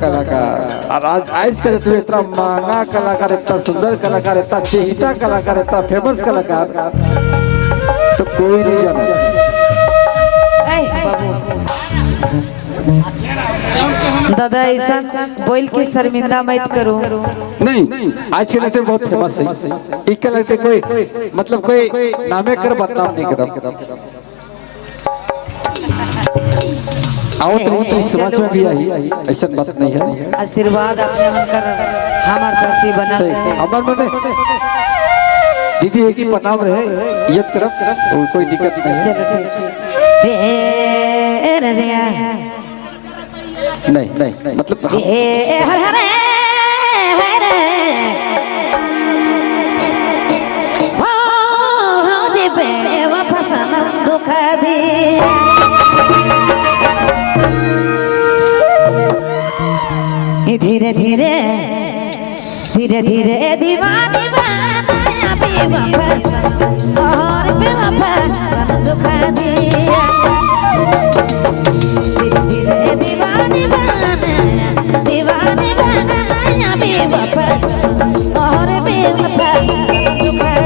कलाकार और आज आज के तू इतना महंगा कलाकार, इतना सुंदर कलाकार, इतना चहेता कलाकार, इतना फेमस कलाकार तो कोई नहीं जाना। दादा ऐसा बोल के शर्मिंदा मत करो। नहीं आज के लगते बहुत फेमस है। एक लगते कोई मतलब कोई नामे कर बदनाम नहीं कर। आओ तो समाज में भी आई ऐसा बात नहीं है। आशीर्वाद आपने उनकर हमार प्रति बना है। हमार मने दीदी एक ही प्रणाम रहे इज्जत करब कोई दिक्कत नहीं है। चलो ठीक है। रे दिया नहीं मतलब हर हर हो दे पे वफसन दुख दी धीरे धीरे धीरे धीरे दीवानी बनाया बेवफा और बेवफा सब दुख दिया। धीरे धीरे दीवानी बनाया बेवफा और बेवफा सब दुख दिया।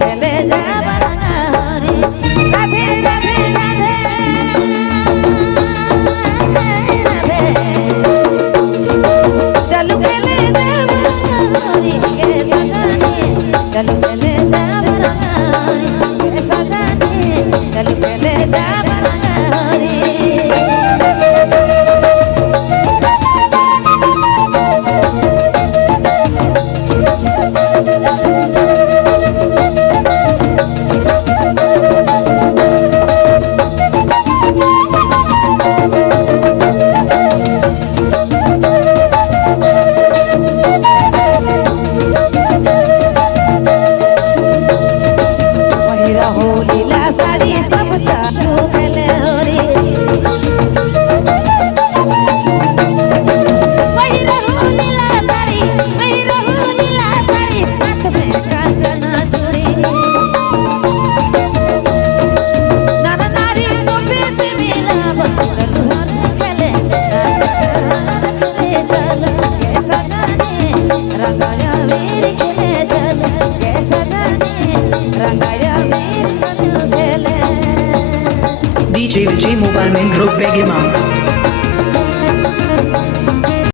खेले जाब रंगहरी राधे राधे राधे राधे चलो खेले जाब रंगहरी के सजनी चलो खेले जाब रंगहरी के सजनी चलो खेले जाब रंगहरी DJ Vijay Mobile Main Group Begimam.